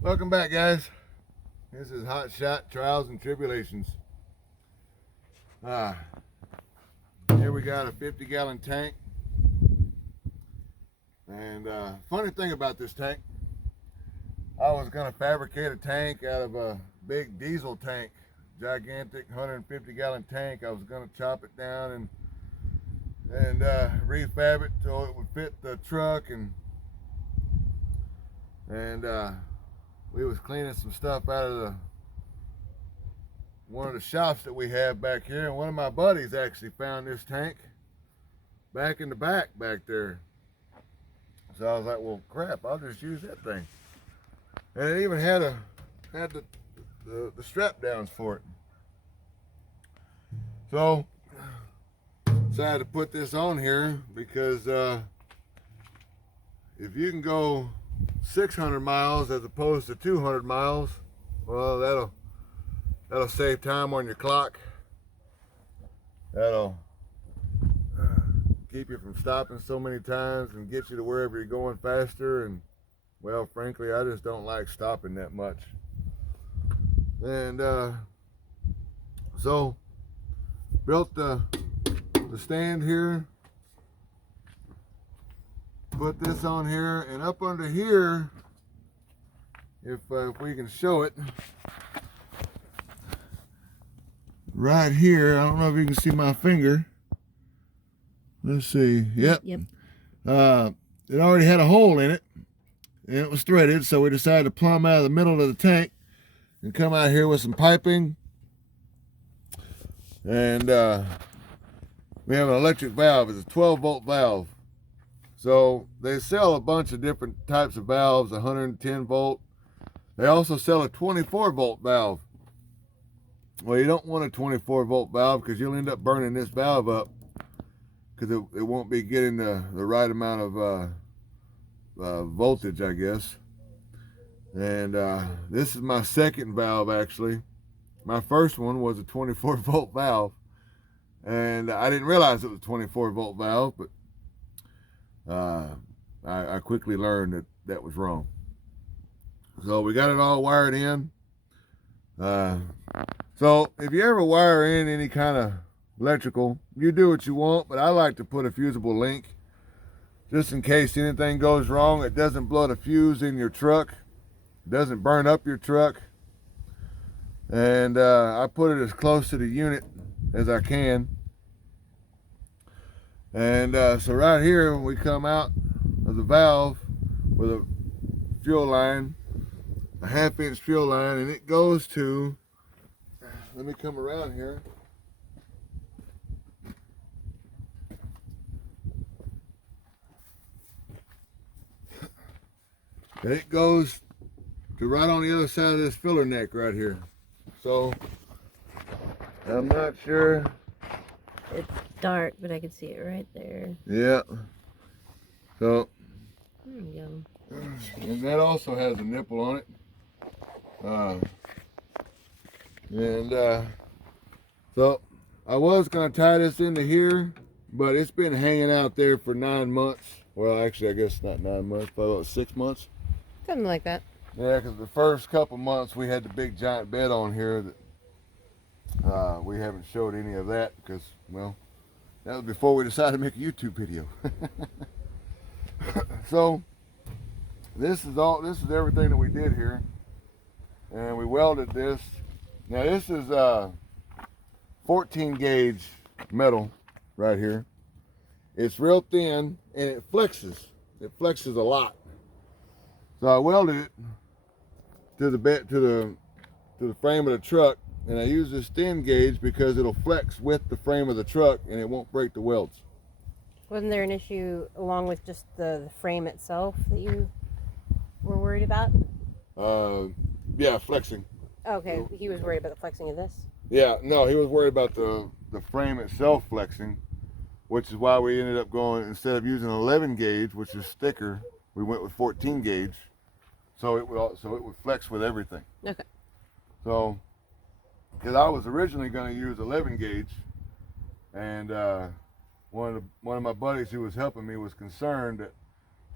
Welcome back, guys. This is Hotshot Trials and Tribulations. Here we got a 50-gallon tank. And funny thing about this tank, I was going to fabricate a tank out of a big diesel tank, gigantic 150-gallon tank. I was going to chop it down and refab it so it would fit the truck, and we was cleaning some stuff out of one of the shops that we have back here, and one of my buddies actually found this tank back in the back there. So I was like, well, crap, I'll just use that thing. And it even had the strap downs for it. So decided to put this on here because if you can go 600 miles as opposed to 200 miles, well, that'll save time on your clock. That'll keep you from stopping so many times and get you to wherever you're going faster. And well, frankly, I just don't like stopping that much. And so built the stand here, put this on here, and up under here, if we can show it, right here, I don't know if you can see my finger. Let's see. Yep. It already had a hole in it, and it was threaded, so we decided to plumb out of the middle of the tank and come out here with some piping. And we have an electric valve. It's a 12-volt valve. So they sell a bunch of different types of valves, 110 volt. They also sell a 24-volt valve. Well, you don't want a 24-volt valve because you'll end up burning this valve up because it won't be getting the right amount of voltage, I guess. And this is my second valve, actually. My first one was a 24-volt valve, and I didn't realize it was a 24-volt valve, but I quickly learned that was wrong. So we got it all wired in. So if you ever wire in any kind of electrical, you do what you want, but I like to put a fusible link just in case anything goes wrong. It doesn't blow the fuse in your truck. It doesn't burn up your truck. And I put it as close to the unit as I can. And so right here, we come out of the valve with a fuel line, a 1/2-inch fuel line, and it goes to, let me come around here. And it goes to right on the other side of this filler neck right here. So I'm not sure. It's dark, but I can see it right there. Yeah. So There we go. And that also has a nipple on it. So I was going to tie this into here, but it's been hanging out there for 9 months. Well, actually, I guess not 9 months, but about 6 months. Something like that. Yeah, because the first couple months we had the big giant bed on here that we haven't showed any of that because, well, that was before we decided to make a YouTube video. So this is everything that we did here, and we welded this. Now this is 14 gauge metal right here. It's real thin and it flexes. It flexes a lot. So I welded it to the frame of the truck, and I use this thin gauge because it'll flex with the frame of the truck and it won't break the welds. Wasn't there an issue along with just the frame itself that you were worried about? Yeah, flexing. Okay, he was worried about the flexing of this? Yeah, no, he was worried about the frame itself flexing, which is why we ended up going, instead of using 11 gauge, which is thicker, we went with 14 gauge. So it would flex with everything. Okay. So, because I was originally going to use 11 gauge, and one of my buddies who was helping me was concerned that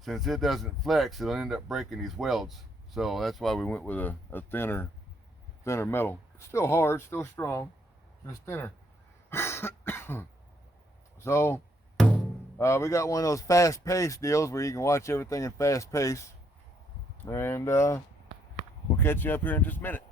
since it doesn't flex, it'll end up breaking these welds. So that's why we went with a thinner metal. Still hard, still strong, just thinner. So we got one of those fast-paced deals where you can watch everything in fast pace. And we'll catch you up here in just a minute.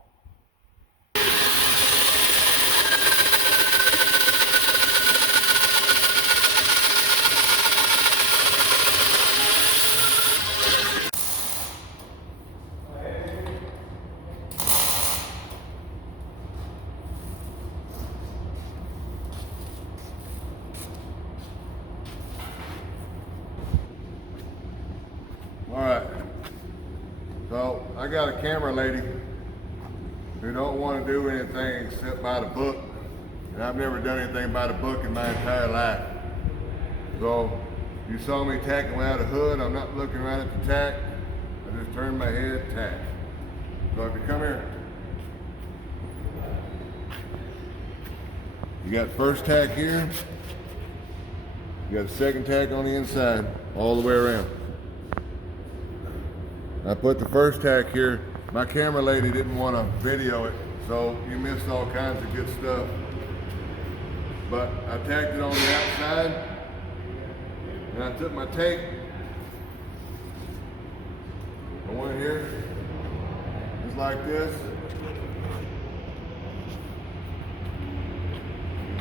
All right, so I got a camera lady who don't want to do anything except by the book, and I've never done anything by the book in my entire life. So you saw me tacking without a hood. I'm not looking right at the tack. I just turned my head, tack. So if you come here, you got first tack here. You got a second tack on the inside, all the way around. I put the first tack here. My camera lady didn't want to video it, so you missed all kinds of good stuff. But I tacked it on the outside, and I took my tape. I went here, just like this.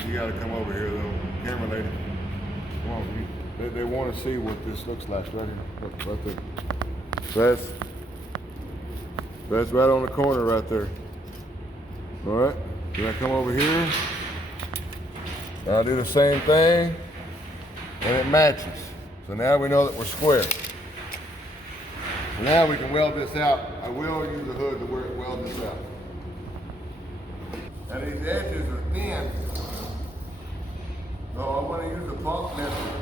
You gotta come over here though, camera lady. Come on, they want to see what this looks like right here. Look, right there. That's right on the corner right there. All right, then I come over here. I'll do the same thing, and it matches. So now we know that we're square. So now we can weld this out. I will use a hood to weld this out. Now these edges are thin, so I want to use a bump method.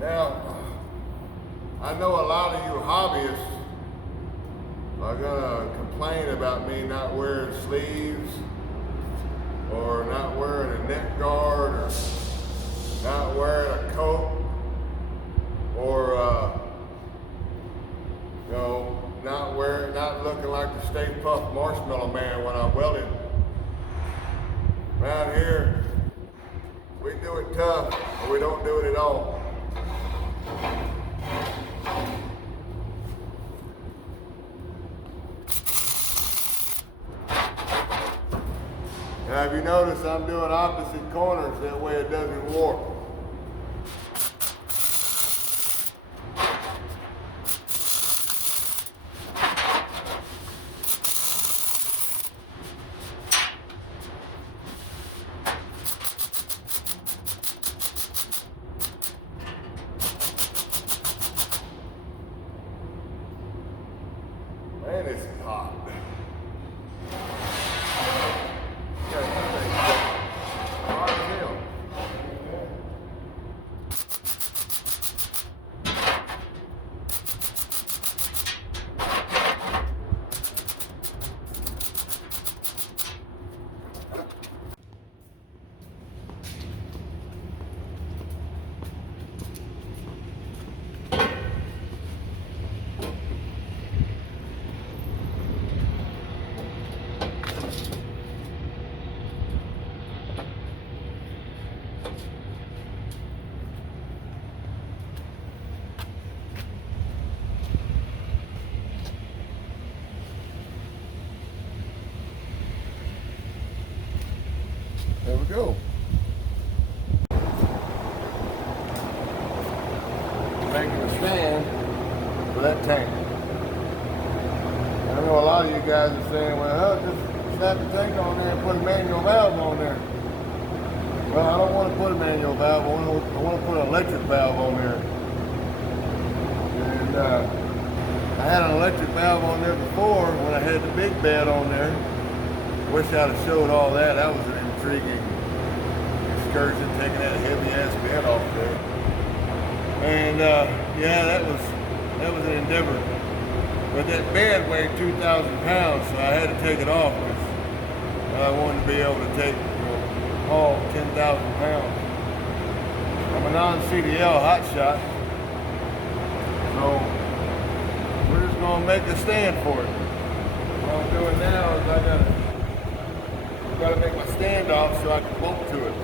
Now, I know a lot of you hobbyists are gonna complain about me not wearing sleeves, or not wearing a neck guard, or not wearing a coat, or not looking like the Stay Puft Marshmallow Man when I'm welding. Around here, we do it tough, or we don't do it at all. Now, if you notice, I'm doing opposite corners, that way it doesn't warp. Man, it's hot. There we go. Making a stand for that tank. I know a lot of you guys are saying, well, just snap the tank on there and put a manual valve on there. Well, I don't want to put a manual valve. I want to put an electric valve on there. And I had an electric valve on there before when I had the big bed on there. Wish I'd have showed all that. That was an intriguing excursion, taking that heavy ass bed off there. And yeah, that was an endeavor. But that bed weighed 2,000 pounds, so I had to take it off because I wanted to be able to take, haul 10,000 pounds. I'm a non-CDL hotshot, so we're just gonna make a stand for it. What I'm doing now is I gotta make my stand off so I can bolt to it.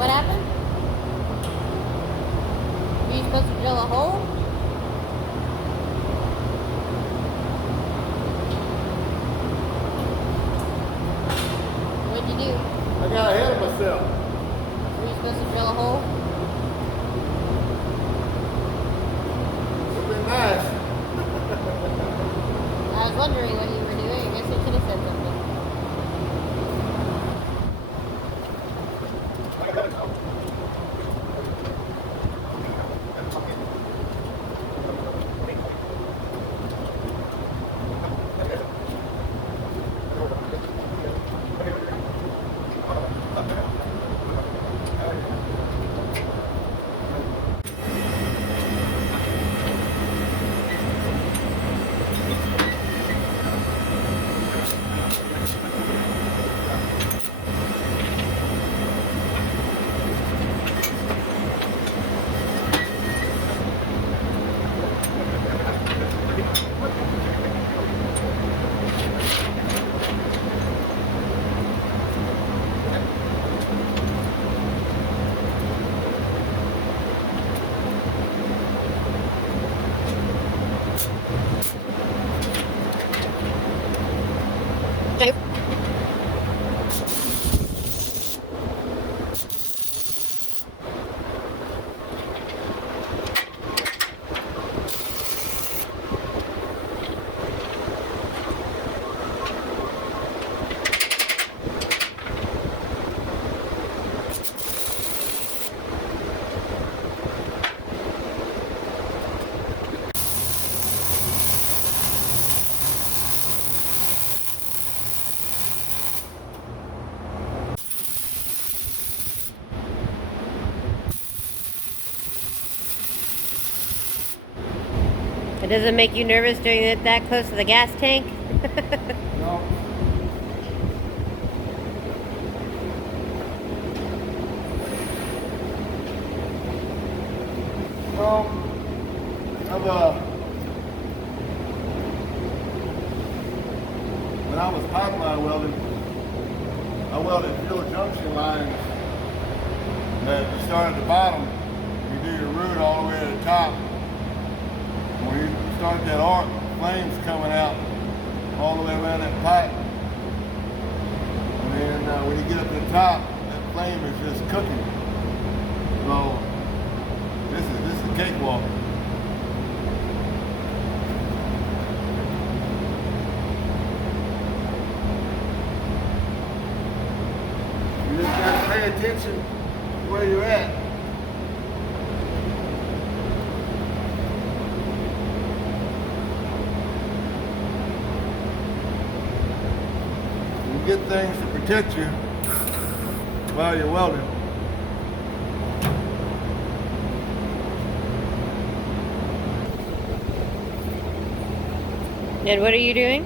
What happened? Are you supposed to drill a hole? What'd you do? I got ahead of myself. Were you supposed to drill a hole? It's been nice. I was wondering what you were doing. I guess I should have said something. Does it make you nervous doing it that close to the gas tank? No. When I was pipeline welding, I welded fuel junction lines that start at the bottom. You do your root all the way to the top. When you start that arc, flames coming out all the way around that pipe. And then when you get up to the top, that flame is just cooking. So this is a cakewalk. You just gotta pay attention where you're at. You get things to protect you while you're welding. And what are you doing?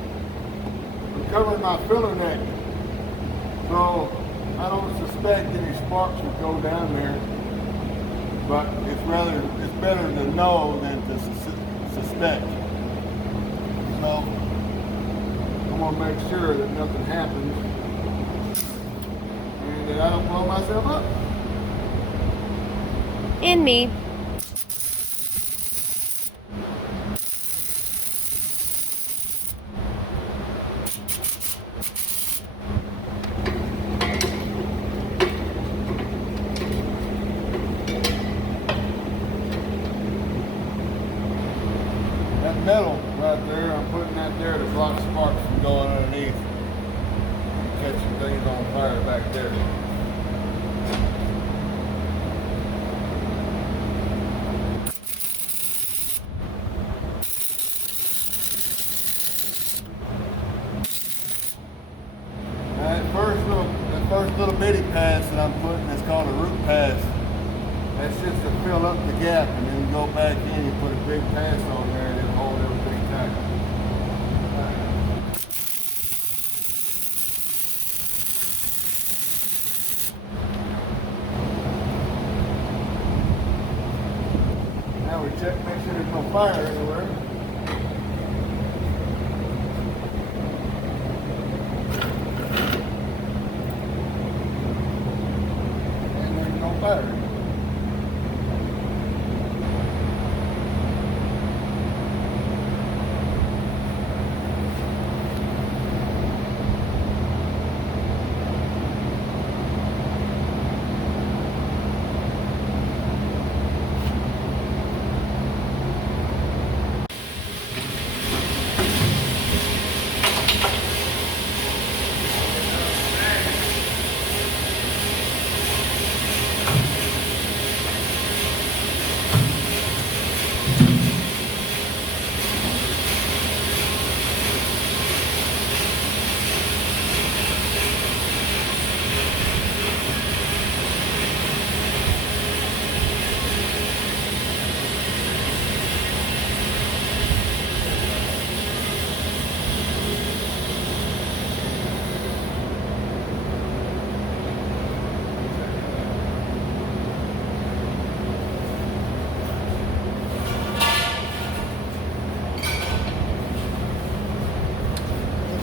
I'm covering my filler neck, so I don't suspect any sparks would go down there. But it's better to know than to suspect. So I'm gonna make sure that nothing happens and that I don't blow myself up. And me. That metal right there, I'm putting that there to block sparks from going underneath and catching things on fire back there. Now that first little bitty pass that I'm putting is called a root pass. That's just to fill up the gap, and then you go back in, you put a big pass on there, and it'll hold everything tight. Now we check, make sure there's no fire anywhere. And there's no fire.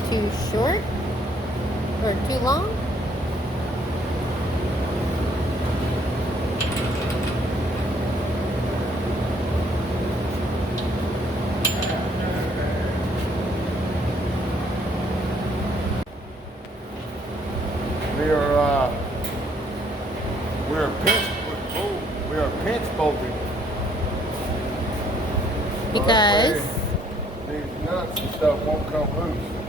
Too short? Or too long? We are pinch bolting. Because These nuts and stuff won't come loose.